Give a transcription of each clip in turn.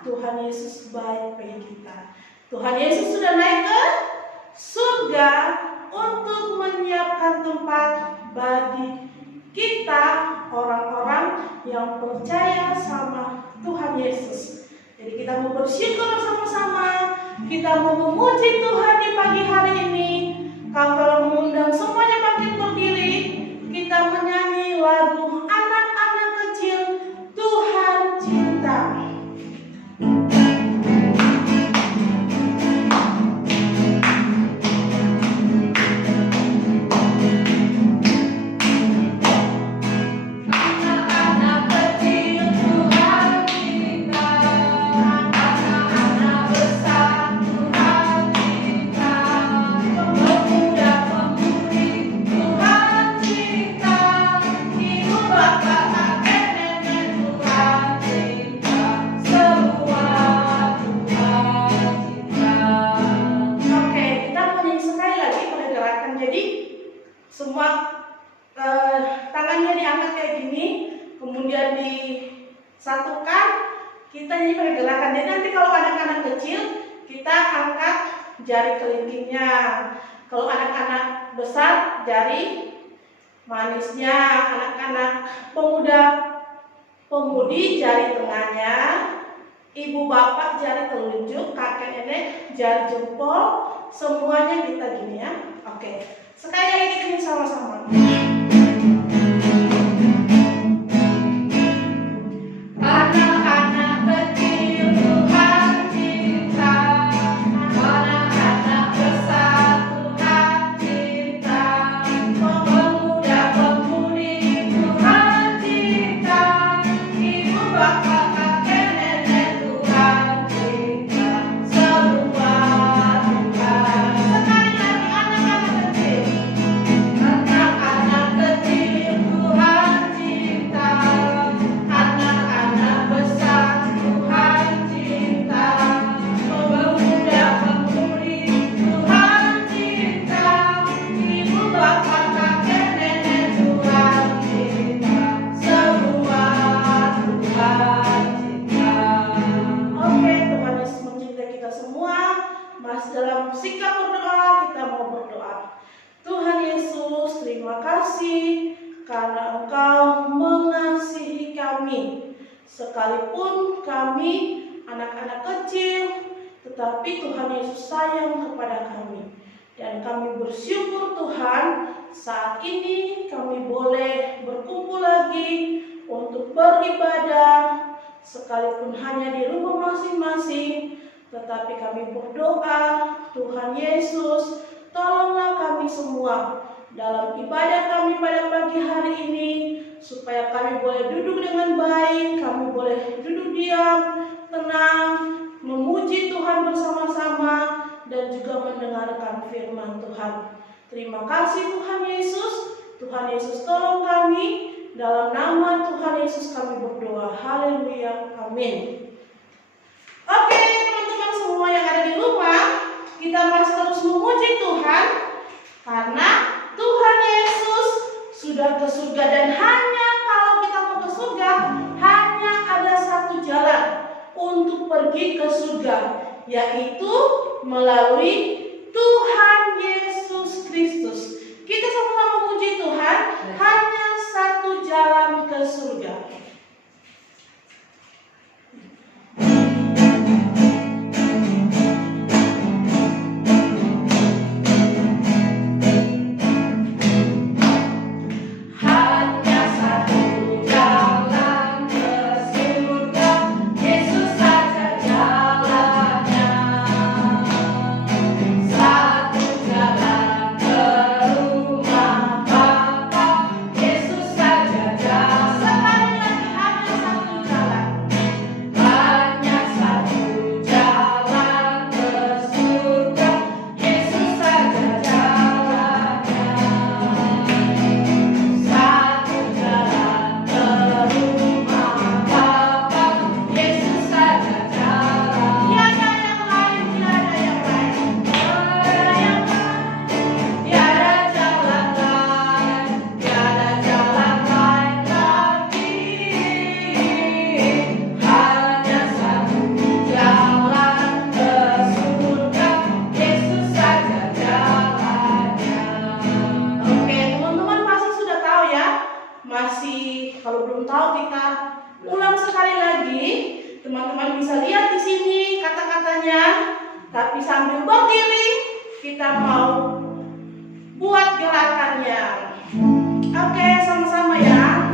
Tuhan Yesus baik bagi kita. Tuhan Yesus sudah naik ke surga untuk menyiapkan tempat bagi kita, orang-orang yang percaya sama Tuhan Yesus. Jadi kita mau bersyukur sama-sama, kita mau memuji Tuhan di pagi hari ini. Kalau mengundang semuanya bangkit berdiri, kita menyanyi lagu anak-anak kecil, Tuhan cinta. Tangannya diangkat kayak gini, kemudian disatukan, kita ini pergerakan. Jadi nanti kalau anak-anak kecil, kita angkat jari kelingkingnya. Kalau anak-anak besar, jari manisnya. Anak-anak pemudi, jari tengahnya. Ibu bapak jari telunjuk, kakek nenek jari jempol. Semuanya kita gini ya. Oke, sekali lagi kita sama-sama. Dalam sikap berdoa, kita mau berdoa. Tuhan Yesus, terima kasih karena Engkau mengasihi kami. Sekalipun kami anak-anak kecil, tetapi Tuhan Yesus sayang kepada kami. Dan kami bersyukur Tuhan, saat ini kami boleh berkumpul lagi untuk beribadah, sekalipun hanya di rumah masing-masing. Tetapi kami berdoa, Tuhan Yesus, tolonglah kami semua dalam ibadah kami pada pagi hari ini, supaya kami boleh duduk dengan baik, kami boleh duduk diam, tenang, memuji Tuhan bersama-sama, dan juga mendengarkan firman Tuhan. Terima kasih Tuhan Yesus. Tuhan Yesus tolong kami, dalam nama Tuhan Yesus kami berdoa. Haleluya, amin. Oke, teman-teman semua yang ada di rumah, kita masih terus memuji Tuhan karena Tuhan Yesus sudah ke surga, dan hanya kalau kita mau ke surga, hanya ada satu jalan untuk pergi ke surga, yaitu melalui Tuhan Yesus Kristus. Kita semua memuji Tuhan, hanya satu jalan ke surga. Sekali lagi bisa lihat di sini kata-katanya, tapi sambil berdiri kita mau buat gerakannya. Oke, sama-sama ya.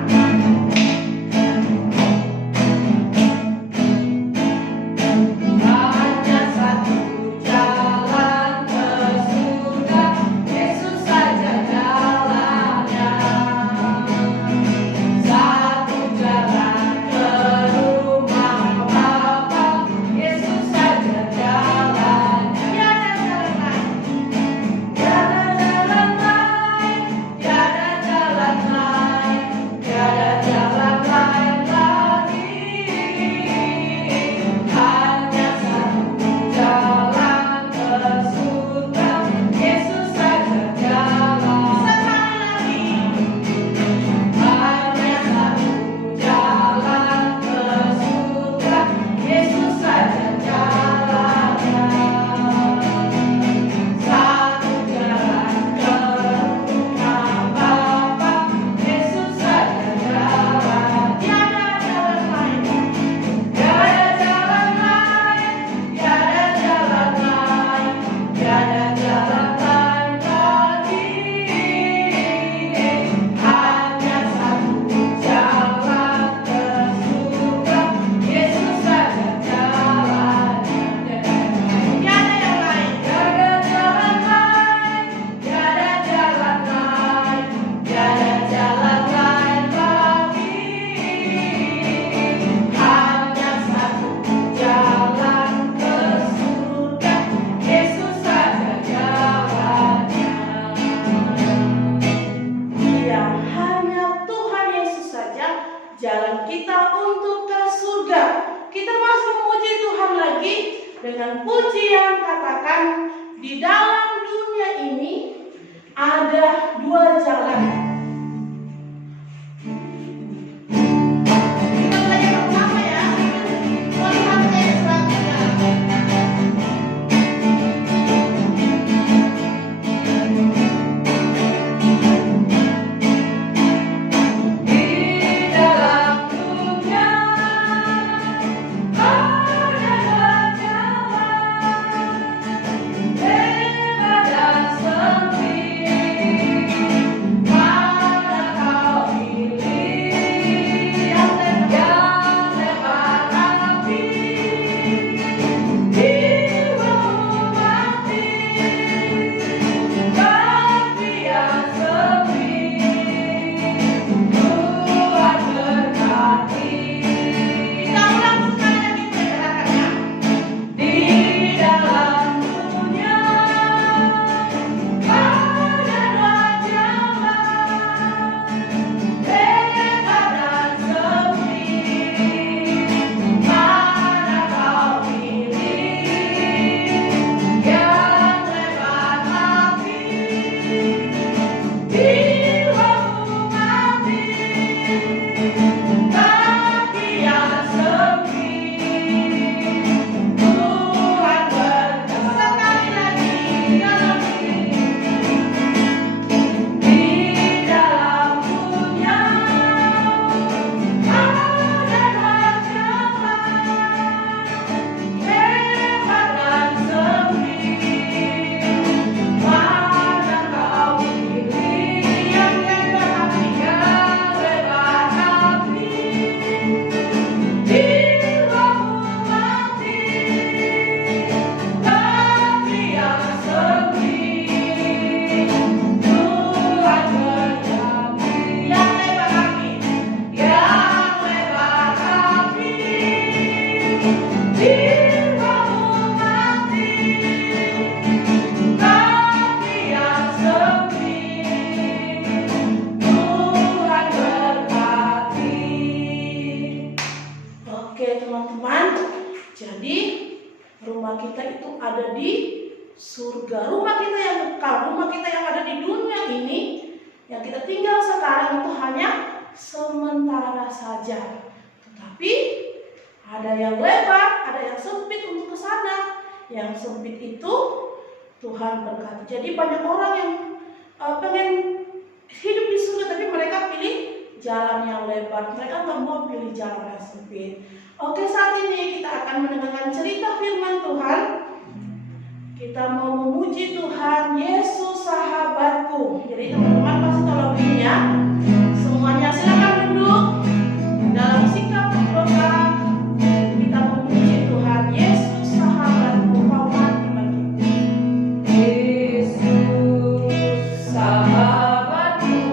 Jalan kita untuk ke surga. Kita masih memuji Tuhan lagi dengan pujian, katakan di dalam dunia ini ada dua jalan. Kita belajar bersama ya. Melihat ayat selanjutnya. rumah kita itu ada di surga. Rumah kita yang kekal, rumah kita yang ada di dunia ini, yang kita tinggal sekarang itu hanya sementara saja. Tetapi ada yang lebar, ada yang sempit untuk ke sana. Yang sempit itu Tuhan berkati. Jadi banyak orang yang pengen hidup di surga, tapi mereka pilih jalan yang lebar. Mereka nggak mau pilih jalan yang sempit. Oke, saat ini kita akan mendengarkan cerita firman Tuhan. Kita mau memuji Tuhan. Yesus sahabatku. Jadi teman-teman pasti tolong ini ya. Semuanya silakan duduk dalam sikap berdoa. Kita memuji Tuhan. Yesus sahabatku. Hormat bagi Yesus sahabatku.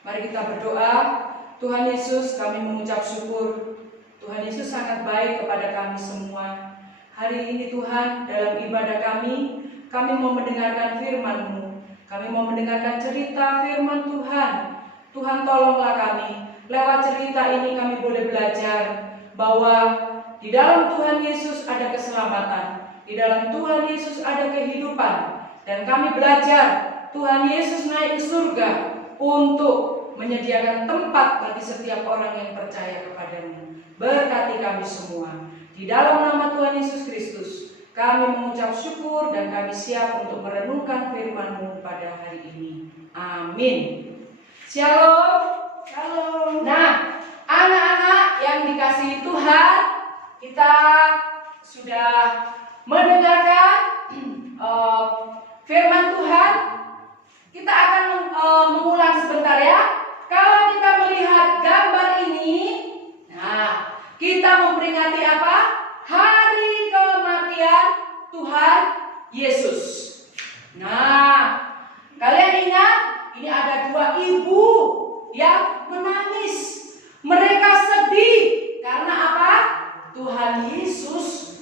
Mari kita berdoa. Tuhan Yesus, kami mengucap syukur. Tuhan Yesus sangat baik kepada kami semua. Hari ini Tuhan, dalam ibadah kami mau mendengarkan firman-Mu. Kami mau mendengarkan cerita firman Tuhan. Tuhan, tolonglah kami. Lewat cerita ini kami boleh belajar bahwa di dalam Tuhan Yesus ada keselamatan. Di dalam Tuhan Yesus ada kehidupan. Dan kami belajar Tuhan Yesus naik ke surga untuk menyediakan tempat bagi setiap orang yang percaya kepada-Mu. Berkati kami semua. Di dalam nama Tuhan Yesus Kristus, kami mengucap syukur dan kami siap untuk merenungkan firman-Mu pada hari ini. Amin. Shalom. Shalom. Nah, anak-anak yang dikasihi Tuhan, kita sudah mendengarkan firman Tuhan. Kita akan mengulang sebentar ya. Kalau kita melihat gambar ini, nah, kita memperingati apa? Hari kematian Tuhan Yesus. Nah, kalian ingat? Ini ada dua ibu yang menangis. Mereka sedih karena apa? Tuhan Yesus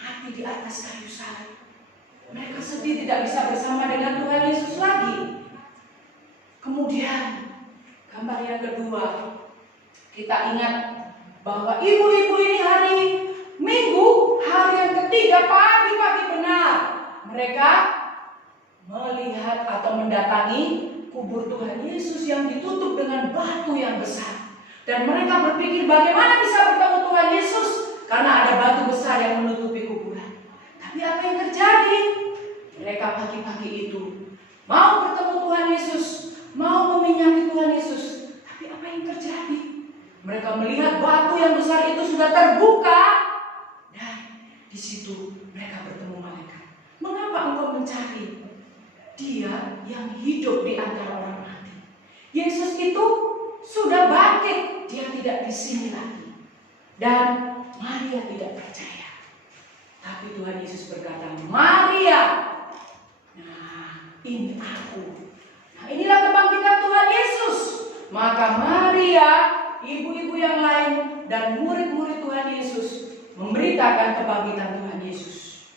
mati di atas kayu salib. Mereka sedih tidak bisa bersama dengan Tuhan Yesus lagi. Kemudian gambar yang kedua, kita ingat bahwa ibu-ibu ini hari Minggu, hari yang ketiga pagi-pagi benar, mereka melihat atau mendatangi kubur Tuhan Yesus yang ditutup dengan batu yang besar. Dan mereka berpikir bagaimana bisa bertemu Tuhan Yesus karena ada batu besar yang menutupi kuburan. Tapi apa yang terjadi? Mereka pagi-pagi itu mau bertemu Tuhan Yesus, mau meminyaki Tuhan Yesus. Tapi apa yang terjadi? Mereka melihat batu yang besar itu sudah terbuka. Dan di situ mereka bertemu malaikat. Mengapa engkau mencari Dia yang hidup di antara orang mati? Yesus itu sudah bangkit, Dia tidak di sini lagi. Dan Maria tidak percaya. Tapi Tuhan Yesus berkata, Maria. Nah, ini aku. Nah, inilah kebangkitan Tuhan Yesus. Maka Maria, ibu-ibu yang lain, dan murid-murid Tuhan Yesus memberitakan kebangkitan Tuhan Yesus.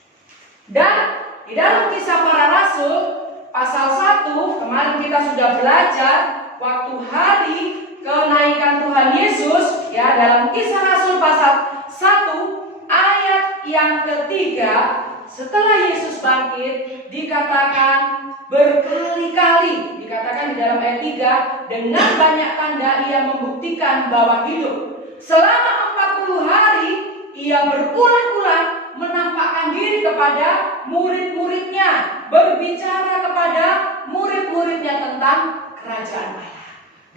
Dan di dalam Kisah Para Rasul pasal 1, kemarin kita sudah belajar waktu hari kenaikan Tuhan Yesus, ya, dalam Kisah Rasul pasal 1 ayat yang ketiga, setelah Yesus bangkit dikatakan berkali-kali, dikatakan di dalam ayat 3, dengan banyak tanda Ia membuktikan bahwa hidup. Selama 40 hari Ia berulang-ulang menampakkan diri kepada murid-muridnya, berbicara kepada murid-muridnya tentang kerajaan Allah.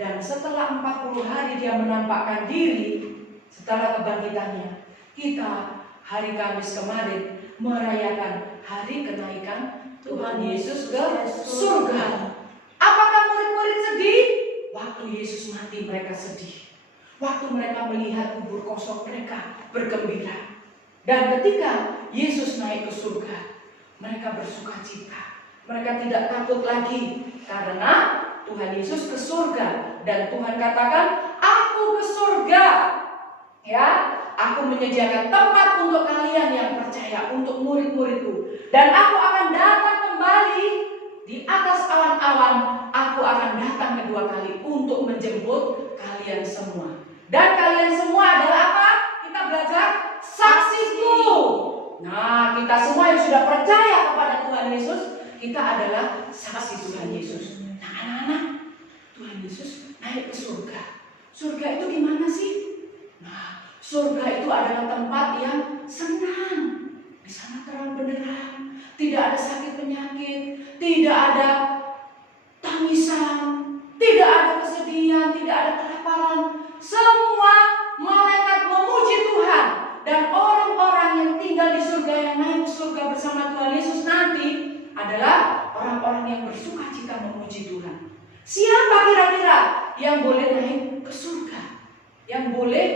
Dan setelah 40 hari Dia menampakkan diri, setelah kebangkitannya, kita hari Kamis kemarin merayakan hari kenaikan Tuhan Yesus ke surga. Apakah murid-murid sedih? Waktu Yesus mati mereka sedih. Waktu mereka melihat kubur kosong mereka bergembira. Dan ketika Yesus naik ke surga, mereka bersuka cita. Mereka tidak takut lagi karena Tuhan Yesus ke surga. Dan Tuhan katakan, aku ke surga. Ya, aku menyediakan tempat untuk kalian yang percaya, untuk murid-muridku. Dan aku akan datang kembali di atas awan-awan. Aku akan datang kedua kali untuk menjemput kalian semua. Dan kalian semua adalah apa? Kita belajar saksiku. Nah, kita semua yang sudah percaya kepada Tuhan Yesus, kita adalah saksi Tuhan Yesus. Nah, anak-anak, Tuhan Yesus naik ke surga. Surga itu gimana sih? Nah, surga itu adalah tempat yang senang. Di sana terang benderang, tidak ada sakit penyakit, tidak ada tangisan, tidak ada kesedihan, tidak ada kelaparan. Semua malaikat memuji Tuhan. Dan orang-orang yang tinggal di surga, yang naik ke surga bersama Tuhan Yesus nanti adalah orang-orang yang bersuka cita memuji Tuhan. Siapa kira-kira yang boleh naik ke surga? Yang boleh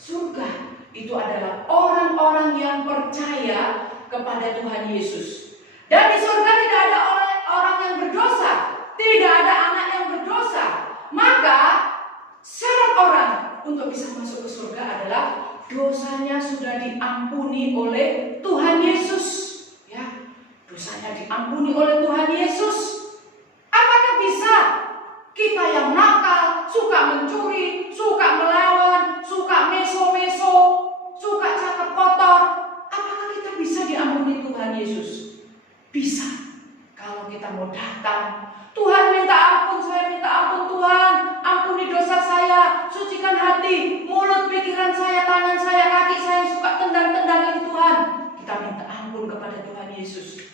surga itu adalah orang-orang yang percaya kepada Tuhan Yesus. Dan di surga tidak ada orang yang berdosa, tidak ada anak yang berdosa. Maka syarat orang untuk bisa masuk ke surga adalah dosanya sudah diampuni oleh Tuhan Yesus. Ya, dosanya diampuni oleh Tuhan Yesus. Apakah bisa kita yang nakal, suka mencuri, suka melawan, suka meso-meso, suka cakap kotor, apakah kita bisa diampuni Tuhan Yesus? Bisa. Kalau kita mau datang, Tuhan minta ampun, saya minta ampun Tuhan, ampuni dosa saya, sucikan hati, mulut, pikiran saya, tangan saya, kaki saya yang suka tendang-tendang ini Tuhan. Kita minta ampun kepada Tuhan Yesus.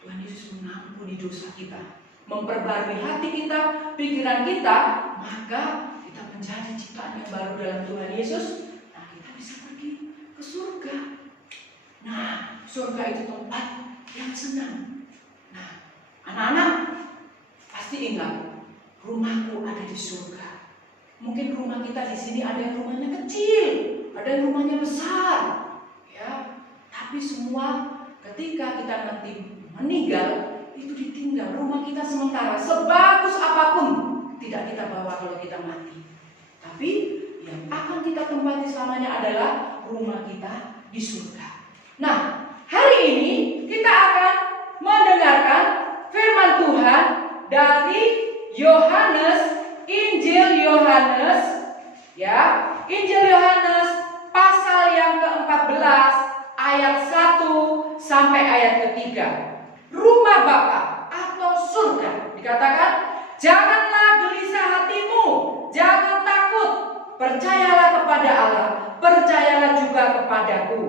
Tuhan Yesus mengampuni dosa kita, memperbarui hati kita, pikiran kita, maka kita menjadi ciptaan yang baru dalam Tuhan Yesus. Nah, kita bisa pergi ke surga. Nah, surga itu tempat yang senang. Nah, anak-anak pasti ingat, rumahku ada di surga. Mungkin rumah kita di sini ada yang rumahnya kecil, ada yang rumahnya besar, ya. Tapi semua ketika kita nanti meninggal itu ditinggal. Rumah kita sementara sebagus apapun tidak kita bawa kalau kita mati. Tapi yang akan kita tempati selamanya adalah rumah kita di surga. Nah, hari ini kita akan mendengarkan firman Tuhan dari Yohanes, Injil Yohanes, ya, Injil Yohanes pasal yang ke-14 ayat 1 sampai ayat ke-3. Rumah Bapa atau surga dikatakan, janganlah gelisah hatimu, jangan takut, percayalah kepada Allah, percayalah juga kepadaku.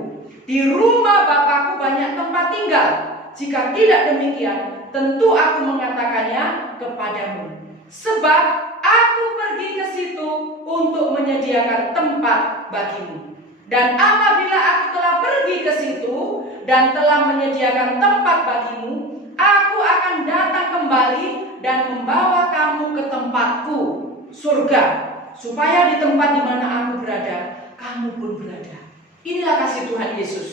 Di rumah Bapakku banyak tempat tinggal. Jika tidak demikian, tentu aku mengatakannya kepadamu. Sebab aku pergi ke situ untuk menyediakan tempat bagimu. Dan apabila aku telah pergi ke situ dan telah menyediakan tempat bagimu, aku akan datang kembali dan membawa kamu ke tempatku, surga, supaya di tempat di mana aku berada, kamu pun berada. Inilah kasih Tuhan Yesus.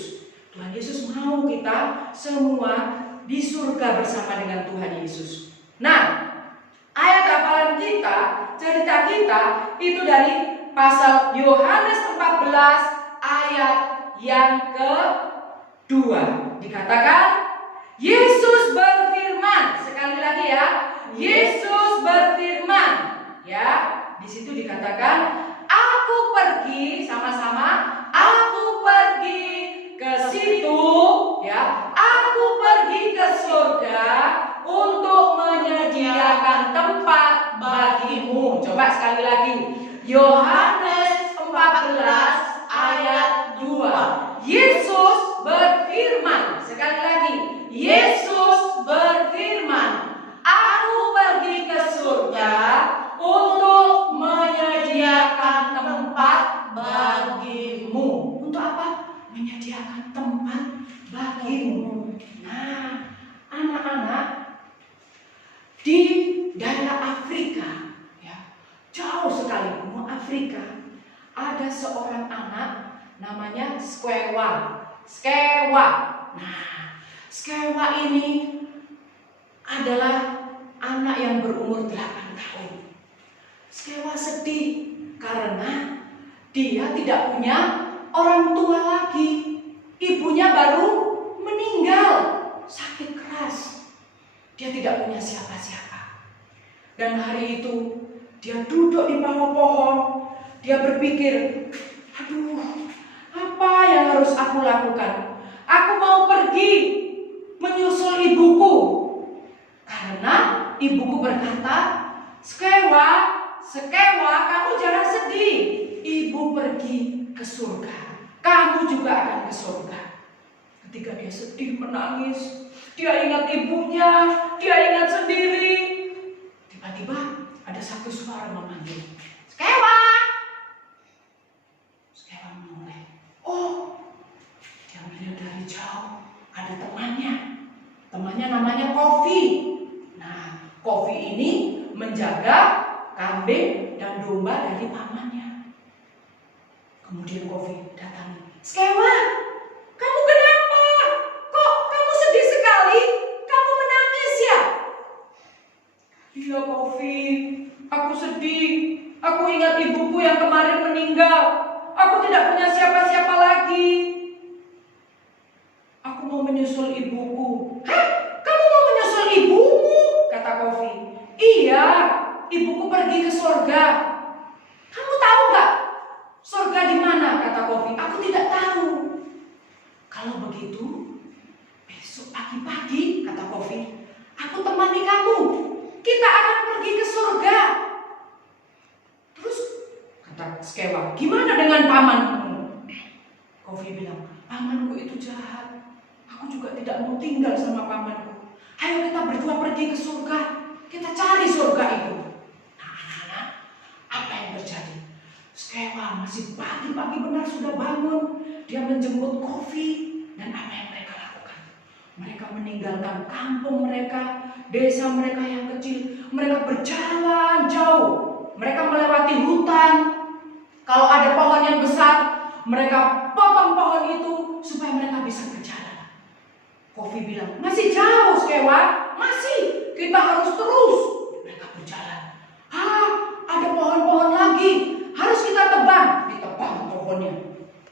Tuhan Yesus mau kita semua di surga bersama dengan Tuhan Yesus. Nah, ayat hafalan kita, cerita kita itu dari pasal Yohanes 14 ayat yang ke-2. Dikatakan Yesus berfirman, sekali lagi ya, Yesus berfirman, ya. Di situ dikatakan, aku pergi, sama-sama, aku pergi ke situ, ya. Aku pergi ke surga untuk menyediakan tempat bagimu. Coba sekali lagi, Yohanes 14 ayat 2. Yesus berfirman, sekali lagi, Yesus berfirman, aku pergi ke surga untuk menyediakan tempat bagimu. Untuk apa? Menyediakan tempat bagimu. Nah, anak-anak di daerah Afrika, ya, jauh sekali, benua Afrika, ada seorang anak namanya Skewa. Nah, Skewa ini adalah anak yang berumur 8 tahun. Skewa sedih karena dia tidak punya orang tua lagi. Ibunya baru meninggal, sakit keras. Dia tidak punya siapa-siapa. Dan hari itu dia duduk di bawah pohon. Dia berpikir, aduh, apa yang harus aku lakukan? Aku mau pergi menyusul ibuku. Karena ibuku berkata, Skewa, kamu jangan sedih. Ibu pergi ke surga, kamu juga akan ke surga. Ketika dia sedih menangis, dia ingat ibunya, dia ingat sendiri. Tiba-tiba ada satu suara memanggil, Skewa. Skewa menoleh. Oh, dia melihat dari jauh ada temannya. Temannya namanya Kofi. Nah, Kofi ini menjaga kambing dan domba dari pamannya. Kemudian Kofi datang. Skewa, kamu kenapa? Kok kamu sedih sekali? Kamu menangis ya? Iya Kofi, aku sedih. Aku ingat ibuku yang kemarin meninggal. Aku tidak punya siapa-siapa lagi. Aku mau menyusul ibuku. Hah? Kamu mau menyusul ibumu? Kata Kofi. Iya, ibuku pergi ke surga. Kamu tahu gak? Surga di mana? Kata Kofi. Aku tidak tahu. Kalau begitu, besok pagi-pagi, kata Kofi, aku temani kamu. Kita akan pergi ke surga. Terus, kata Skewa, gimana dengan pamanmu? Kofi bilang, pamanku itu jahat. Aku juga tidak mau tinggal sama pamanku. Ayo kita berdua pergi ke surga. Kita cari surga itu. Nah, anak-anak, apa yang terjadi? Skewa masih pagi-pagi benar sudah bangun. Dia menjemput Kofi. Dan apa yang mereka lakukan? Mereka meninggalkan kampung mereka, desa mereka yang kecil. Mereka berjalan jauh. Mereka melewati hutan. Kalau ada pohon yang besar, mereka potong pohon itu supaya mereka bisa berjalan. Kofi bilang, masih jauh Skewa, masih, kita harus terus. Mereka berjalan. Ada pohon-pohon lagi, harus kita tebang. Ditebang pohonnya.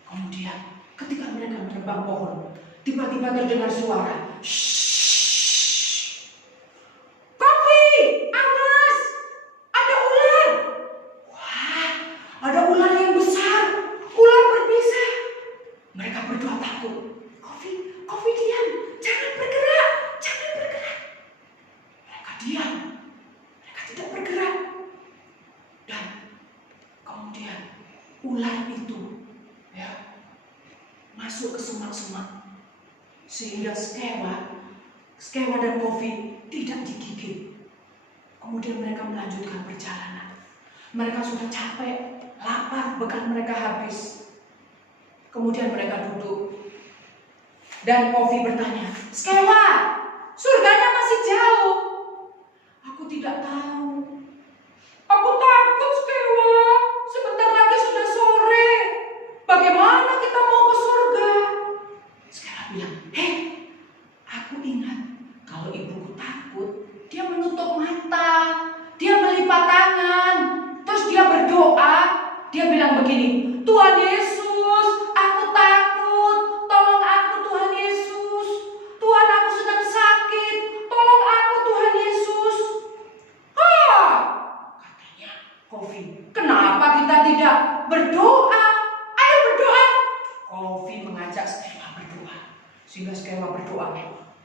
Kemudian ketika mereka menebang pohon, tiba-tiba terdengar suara, shhh, Kofi, awas, ada ular. Wah, ada ular yang besar, ular berbisa. Mereka berdua takut. Kofi diam, jangan bergerak, jangan bergerak. Mereka diam, mereka tidak bergerak. Dan kemudian ular itu, ya, masuk ke semak-semak sehingga Skewa dan Kofi tidak digigit. Kemudian mereka melanjutkan perjalanan. Mereka sudah capek, lapar, bekal mereka habis. Kemudian mereka duduk. Dan Kofi bertanya, Skewa, surganya masih jauh. Aku tidak tahu. Aku takut, Skewa. Sebentar lagi sudah sore. Bagaimana kita mau ke surga? Skewa bilang, hei, aku ingat kalau ibuku takut, dia menutup mata, dia melipat tangan, terus dia berdoa. Dia bilang begini, Tuhan Yesus, aku takut, tolong aku Tuhan Yesus. Tuhan, aku sedang sakit, tolong aku Tuhan Yesus. Katanya Kofi, kenapa kita tidak berdoa? Ayo berdoa. Kofi mengajak Skewa berdoa. Sehingga Skewa berdoa,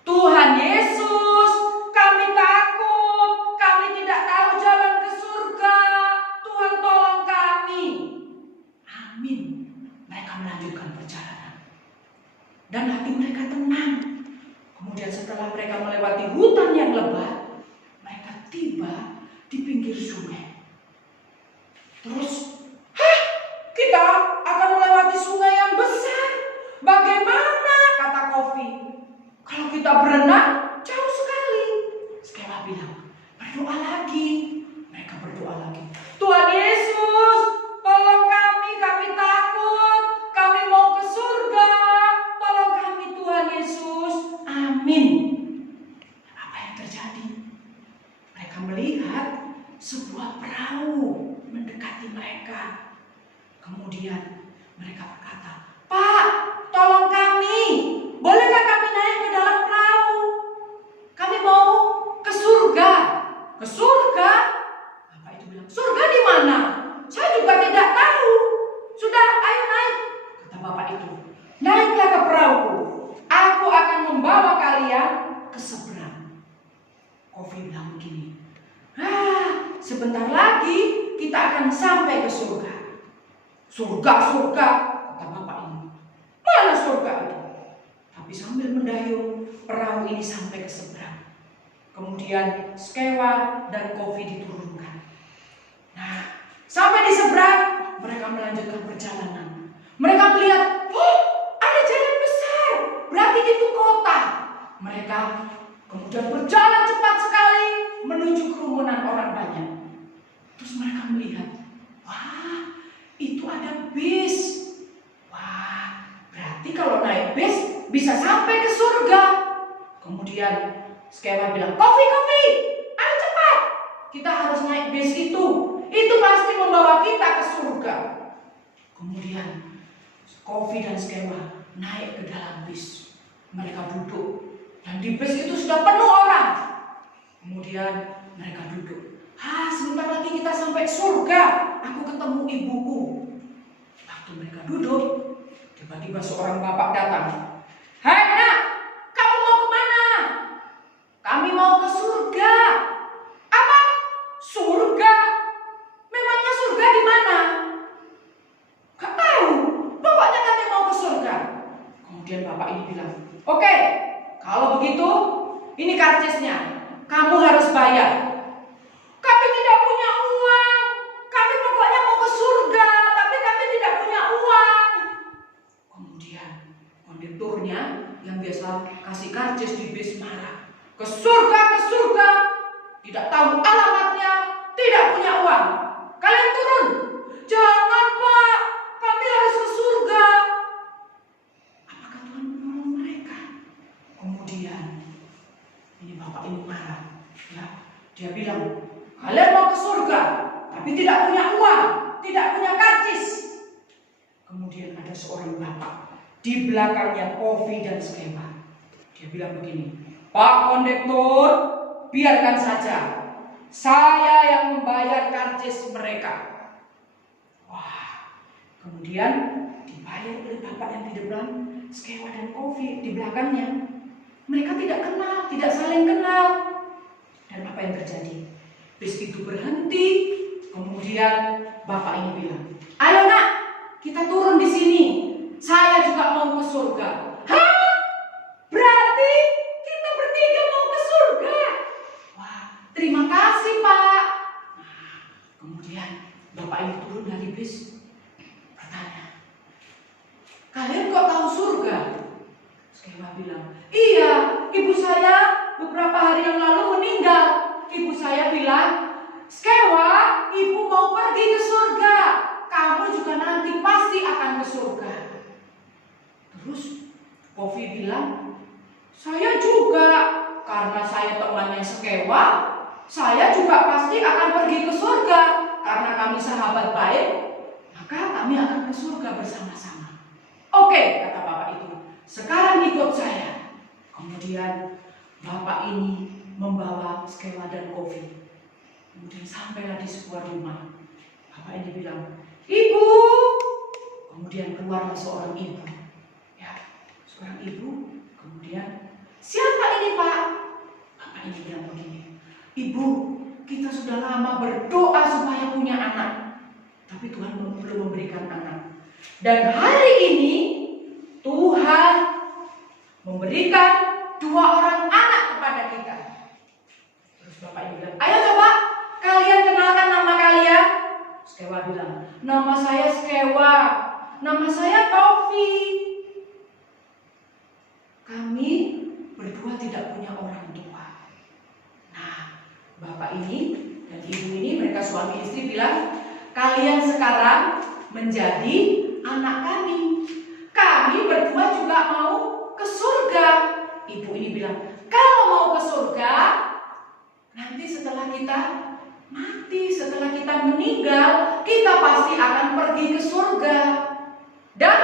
Tuhan Yesus, kami takut, kami tidak tahu jalan ke surga. Tuhan tolong kami. Amin. Mereka melanjutkan perjalanan. Dan hati mereka tenang. Kemudian setelah mereka melewati hutan yang lebat, mereka tiba di pinggir sungai. Terus, kita akan melewati sungai yang besar. Bagaimana? Kata Kofi. Kalau kita berenang, jauh sekali. Skewa bilang, berdoa lagi. Mereka berdoa lagi. Tuhan Yesus, tolong kami takut. Kami mau ke surga. Tolong kami Tuhan Yesus. Amin. Apa yang terjadi? Mereka melihat sebuah perahu mendekati mereka. Kemudian mereka berkata, Pak, tolong kami. Bolehkah kami naik ke dalam perahu? Kami mau ke surga. Ke surga? Bapak itu bilang, surga di mana? Saya juga tidak tahu. Sudah, ayo naik. Kata bapak itu, naiklah ke perahu. Aku akan membawa kalian ke seberang. Kofi bilang begini, sebentar lagi kita akan sampai ke surga. Surga, kata bapak ini. Mana surga itu? Tapi sambil mendayung, perahu ini sampai ke seberang. Kemudian Skewa dan Kofi diturunkan. Nah, sampai di seberang, mereka melanjutkan perjalanan. Mereka melihat, ada jalan besar. Berarti itu kota. Mereka kemudian berjalan cepat sekali menuju kerumunan orang banyak. Terus mereka melihat, wah, itu ada bis. Wah, berarti kalau naik bis bisa sampai ke surga. Kemudian Skewa bilang, Kofi, ayo cepat. Kita harus naik bis itu. Itu pasti membawa kita ke surga. Kemudian Kofi dan Skewa naik ke dalam bis. Mereka duduk. Dan di bis itu sudah penuh orang. Kemudian mereka duduk. Sebentar lagi kita sampai surga. Aku ketemu ibuku. Waktu mereka duduk, tiba-tiba seorang bapak datang. Hai nak, kamu mau kemana? Kami mau ke surga. Apa? Surga? Memangnya surga di mana? Gak tahu. Pokoknya kami mau ke surga. Kemudian bapak ini bilang, oke, kalau begitu, ini karcisnya. Kamu harus bayar. Kami tidak punya uang. Kami pokoknya mau ke surga, tapi kami tidak punya uang. Kemudian kondekturnya yang biasa kasih karcis di bis marah. Ke surga, tidak tahu alamatnya, tidak punya uang. Kalian turun. Jangan Pak, kami harus ke surga. Apakah Tuhan menolong mereka? Kemudian ini bapak ini marah. Ya, dia bilang, kalian mau ke surga, tapi tidak punya uang, tidak punya karcis. Kemudian ada seorang bapak di belakangnya Kofi dan Skewa. Dia bilang begini, Pak Kondektur, biarkan saja. Saya yang membayar karcis mereka. Wah, kemudian dibayar oleh bapak yang di depan, Skewa dan Kofi di belakangnya. Mereka tidak kenal, tidak saling kenal. Dan apa yang terjadi? Bis itu berhenti. Kemudian bapak ini bilang, ayo nak, kita turun di sini. Saya juga mau ke surga. Hah? Berarti kita bertiga mau ke surga? Wah, terima kasih Pak. Nah, kemudian bapak ini turun dari bis, bertanya, kalian kok tahu surga? Skewa saya bilang, Skewa, ibu mau pergi ke surga. Kamu juga nanti pasti akan ke surga. Terus Kofi bilang, saya juga, karena saya temannya Skewa, saya juga pasti akan pergi ke surga. Karena kami sahabat baik, maka kami akan ke surga bersama-sama. Oke, kata bapak itu, sekarang ikut saya. Kemudian bapak ini membawa Skewa dan Kofi. Kemudian sampailah di sebuah rumah. Bapak ini bilang, ibu. Kemudian keluarlah seorang ibu. Ya, seorang ibu. Kemudian, siapa ini pak? Bapak ini bilang begini, ibu, kita sudah lama berdoa supaya punya anak, tapi Tuhan belum memberikan anak. Dan hari ini Tuhan memberikan 2 orang anak kepada kita. Terus bapak ini bilang, ayo coba kalian kenalkan nama kalian. Skewa bilang, nama saya Skewa, nama saya Kofi. Kami berdua tidak punya orang tua. Nah, bapak ini dan ibu ini, mereka suami istri bilang, kalian sekarang menjadi anak kami. Kami berdua juga mau ke surga. Ibu ini bilang, kalau mau ke surga, nanti setelah kita mati, setelah kita meninggal, kita pasti akan pergi ke surga. Dan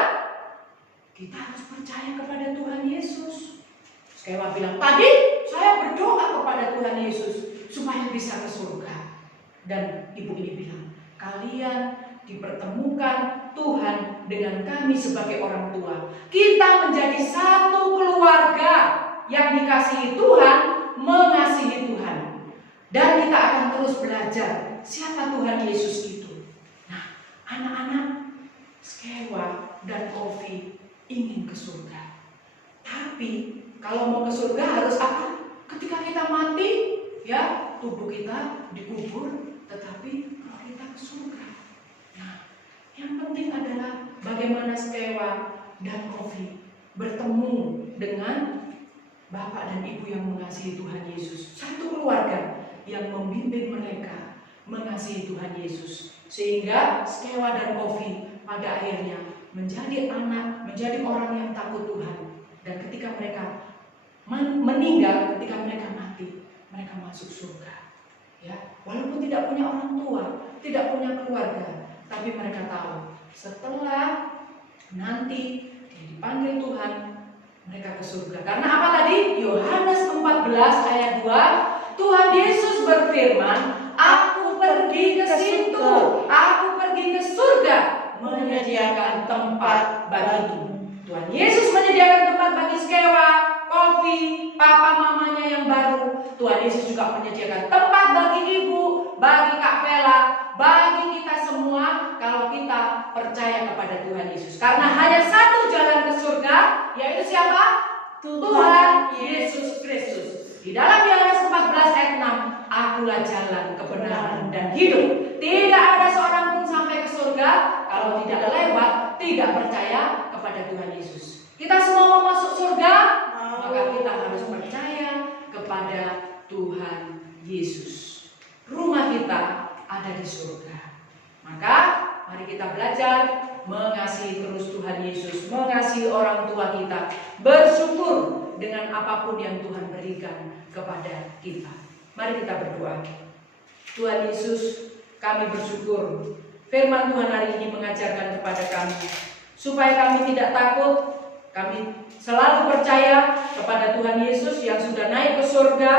kita harus percaya kepada Tuhan Yesus. Skewa bilang, tadi saya berdoa kepada Tuhan Yesus supaya bisa ke surga. Dan ibu ini bilang, kalian dipertemukan Tuhan dengan kami sebagai orang tua. Kita menjadi satu keluarga yang dikasihi Tuhan, mengasihi Tuhan. Dan kita akan terus belajar siapa Tuhan Yesus itu. Nah, anak-anak Skewa dan Kofi ingin ke surga. Tapi kalau mau ke surga harus apa? Ketika kita mati, ya, tubuh kita dikubur, tetapi roh kita ke surga. Nah, yang penting adalah bagaimana Skewa dan Kofi bertemu dengan bapak dan ibu yang mengasihi Tuhan Yesus. Satu keluarga yang membimbing mereka mengasihi Tuhan Yesus. Sehingga Skewa dan Kofi pada akhirnya menjadi anak, menjadi orang yang takut Tuhan. Dan ketika mereka meninggal, ketika mereka mati, mereka masuk surga. Ya, walaupun tidak punya orang tua, tidak punya keluarga, tapi mereka tahu setelah nanti dipanggil Tuhan, mereka ke surga. Karena apa tadi? Yohanes 14 ayat 2, Tuhan Yesus berfirman, aku pergi ke situ, aku pergi ke surga, menyediakan tempat bagimu. Tuhan Yesus menyediakan tempat bagi Skewa, Kofi, papa mamanya yang baru. Tuhan Yesus juga menyediakan tempat bagi ibu, bagi Kak Vela, bagi kita semua kalau kita percaya kepada Tuhan Yesus. Karena hanya satu jalan ke surga, yaitu siapa? Tuhan Yesus Kristus. Di dalam Yohanes 14 ayat 6, akulah jalan, kebenaran, dan hidup. Tidak ada seorang pun sampai ke surga kalau tidak lewat, tidak percaya kepada Tuhan Yesus. Kita semua mau masuk surga, maka kita harus percaya kepada Tuhan Yesus. Rumah kita ada di surga. Maka mari kita belajar mengasihi terus Tuhan Yesus, mengasihi orang tua kita, bersyukur dengan apapun yang Tuhan berikan kepada kita. Mari kita berdoa. Tuhan Yesus, kami bersyukur firman Tuhan hari ini mengajarkan kepada kami supaya kami tidak takut, kami selalu percaya kepada Tuhan Yesus yang sudah naik ke surga.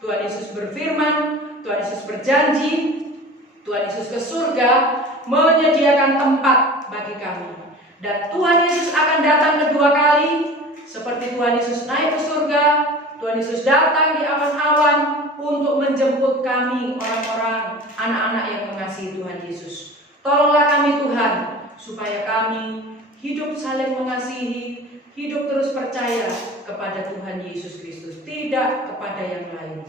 Tuhan Yesus berfirman, Tuhan Yesus berjanji, Tuhan Yesus ke surga menyediakan tempat bagi kami. Dan Tuhan Yesus akan datang kedua kali, seperti Tuhan Yesus naik ke surga, Tuhan Yesus datang di awan-awan untuk menjemput kami, orang-orang, anak-anak yang mengasihi Tuhan Yesus. Tolonglah kami Tuhan, supaya kami hidup saling mengasihi, hidup terus percaya kepada Tuhan Yesus Kristus, tidak kepada yang lain.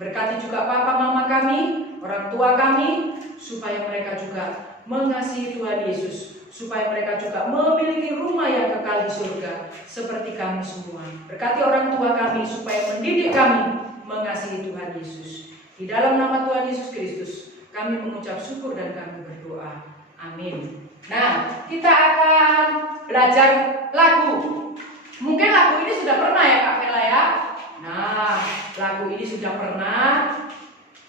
Berkati juga papa mama kami, orang tua kami, supaya mereka juga mengasihi Tuhan Yesus, supaya mereka juga memiliki rumah yang kekal di surga seperti kami semua. Berkati orang tua kami supaya mendidik kami mengasihi Tuhan Yesus. Di dalam nama Tuhan Yesus Kristus kami mengucap syukur dan kami berdoa. Amin. Nah, kita akan belajar lagu. Mungkin lagu ini sudah pernah ya Kak Vela ya. Nah, lagu ini sudah pernah,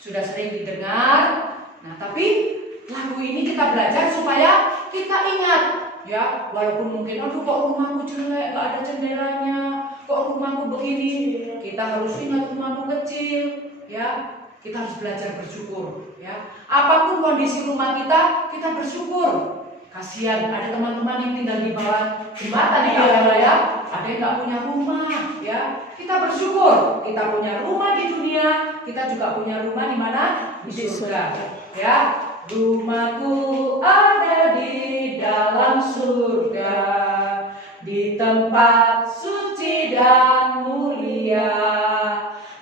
sudah sering didengar. Nah, tapi lagu ini kita belajar supaya kita ingat ya, walaupun mungkin aduh kok rumahku jelek, gak ada jendelanya, kok rumahku begini, kita harus ingat rumahku kecil ya. Kita harus belajar bersyukur ya. Apapun kondisi rumah kita, kita bersyukur. Kasihan ada teman-teman yang tinggal di bawah jembatan ya. Ada yang nggak punya rumah ya. Kita bersyukur. Kita punya rumah di dunia, kita juga punya rumah di mana? Di surga ya. Rumahku ada di dalam surga, di tempat suci dan mulia.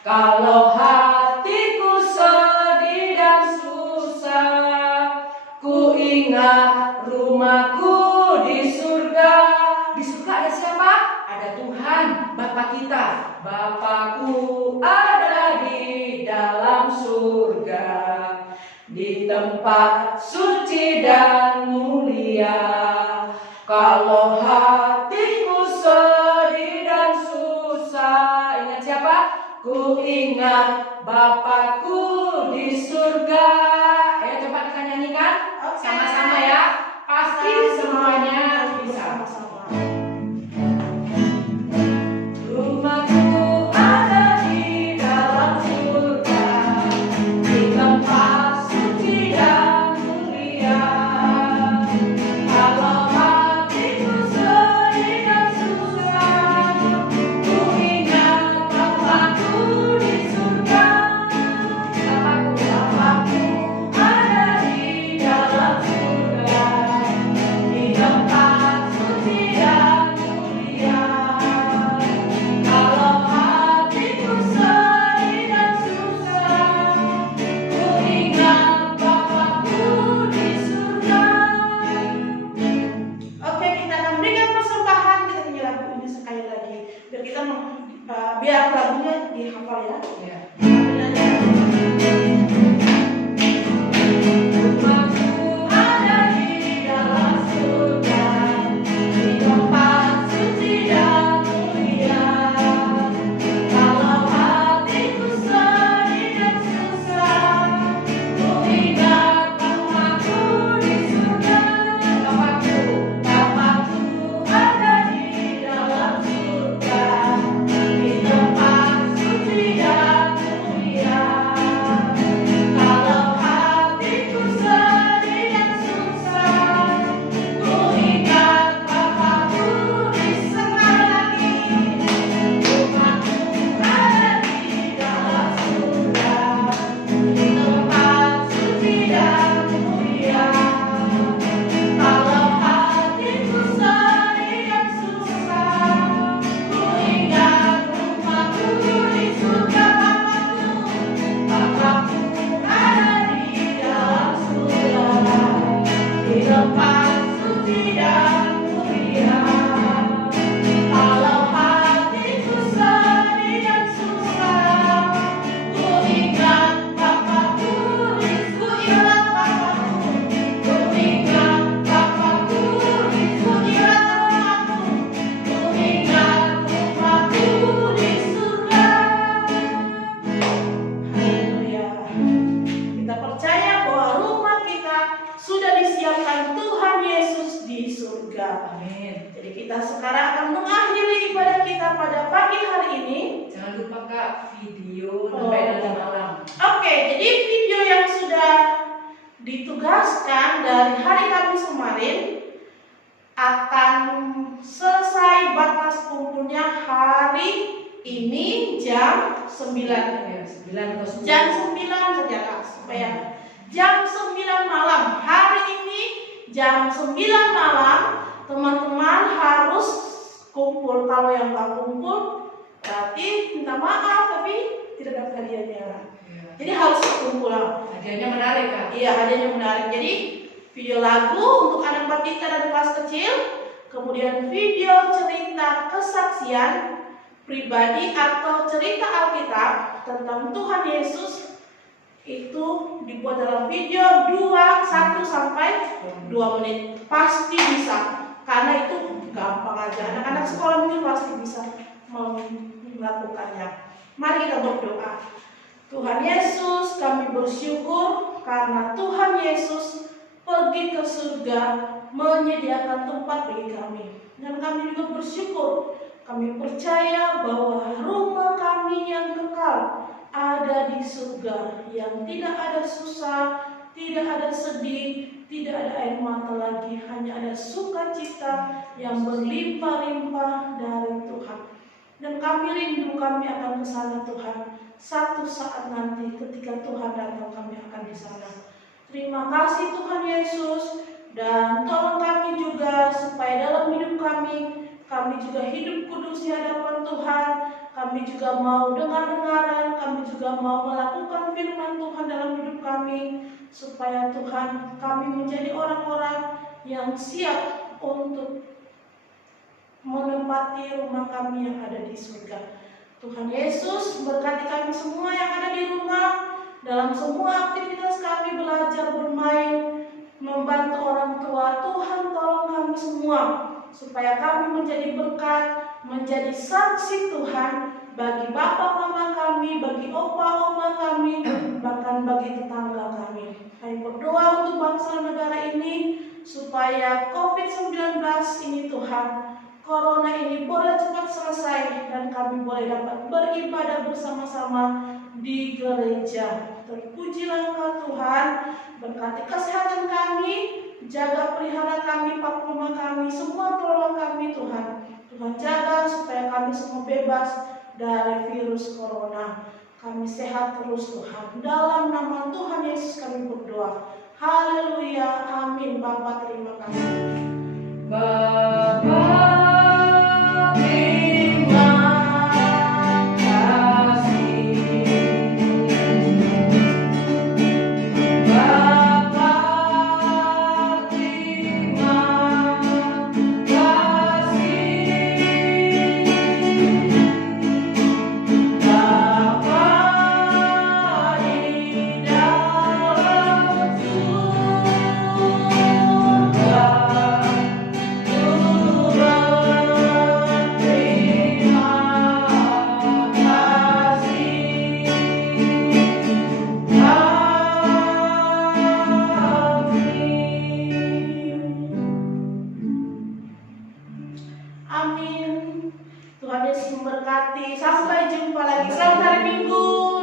Kalau hatiku sedih dan susah, ku ingat rumahku di surga. Di surga ada siapa? Ada Tuhan, Bapa kita. Bapakku ada di dalam surga, di tempat suci dan mulia. Kalau hatiku sedih dan susah, ingat siapa? Ku ingat Bapakku di surga. Ayo coba kita nyanyikan sama-sama ya. Pasti semuanya bisa. Rumahku ada di dalam surga, di tempat suci dan mulia. Kalau hatiku sedih dan susah, ku ingat Bapakku di surga. Bapakku ada di dalam surga, di tempat suci dan mulia. Kalau hatiku sedih dan susah, ku ingat Bapakku di surga. Oke, kita akan berikan persembahan. Kita nyanyi lagu ini sekali lagi biar kita biar lagunya dihafal ya. Ya. Rumahku ada di dalam surga, di tempat suci dan mulia. Kalau hatiku sedih dan susah, ku ingat Bapakku di surga. Bapakku ada di dalam surga, di tempat suci dan mulia. Kalau hatiku sedih dan susah, ku ingat Bapakku di sekali lagi. Rumahku ada di dalam surga, di tempat suci dan mulia. Kalau hatiku sedih dan susah, ku ingat rumahku di surga. Bapakku ada di dalam surga, di tempat suci dan mulia. Kalau hatiku sedih dan susah, ku ingat Bapakku di surga. Ku ingat Bapakku di surga. Ku ingat rumahku di surga. Haleluya. Kita percaya bahwa rumah kita sudah disiapkan Tuhan Yesus di surga. Amin. Jadi kita sekarang akan mengakhiri ibadah kita pada pagi hari ini. Jangan lupa Kak, video sampai nanti malam. Oke, jadi video yang sudah ditugaskan dari hari Kamis kemarin akan selesai batas kumpulnya hari ini jam 9. Ya, 9 atau 10. Jam 9 saja Kak, supaya jam 9 malam. Hari ini jam 9 malam teman-teman harus kumpul. Kalau yang nggak kumpul berarti minta maaf tapi tidak dapat hadiahnya. Ya. Jadi harus kumpul. Hadiahnya menarik Kak. Iya, hadiahnya menarik. Jadi video lagu untuk anak batita dan kelas kecil, kemudian video cerita kesaksian pribadi atau cerita Alkitab tentang Tuhan Yesus, itu dibuat dalam video 1 sampai 2 menit. Pasti bisa. Karena itu gampang aja. Anak-anak sekolah mungkin pasti bisa melakukannya. Mari kita berdoa. Tuhan Yesus, kami bersyukur karena Tuhan Yesus pergi ke surga menyediakan tempat bagi kami. Dan kami juga bersyukur, kami percaya bahwa rumah kami yang kekal ada di surga, yang tidak ada susah, tidak ada sedih, tidak ada air mata lagi, hanya ada sukacita yang berlimpah-limpah dari Tuhan. Dan kami rindu, kami akan ke sana Tuhan. Satu saat nanti ketika Tuhan datang, kami akan di sana. Terima kasih Tuhan Yesus, dan tolong kami juga supaya dalam hidup kami juga hidup kudus di hadapan Tuhan. Kami juga mau dengar-dengaran, kami juga mau melakukan firman Tuhan dalam hidup kami, supaya Tuhan kami menjadi orang-orang yang siap untuk menempati rumah kami yang ada di surga. Tuhan Yesus berkati kami semua yang ada di rumah, dalam semua aktivitas kami, belajar, bermain, membantu orang tua. Tuhan tolong kami semua supaya kami menjadi berkat, menjadi saksi Tuhan bagi bapak mama kami, bagi opa oma kami, bahkan bagi tetangga kami. Kami berdoa untuk bangsa negara ini supaya COVID-19 ini Tuhan, Corona ini boleh cepat selesai dan kami boleh dapat beribadah bersama-sama di gereja. Terpujilah Engkau Tuhan, berkati kesehatan kami, jaga pelihara kami, pak rumah kami, semua tolong kami Tuhan. Tuhan jaga supaya kami semua bebas dari virus corona. Kami sehat terus Tuhan. Dalam nama Tuhan Yesus kami berdoa. Haleluya, amin. Bapa terima kasih. Bapa amin. Tuhan Yesus memberkati. Sampai jumpa lagi. Selamat hari Minggu.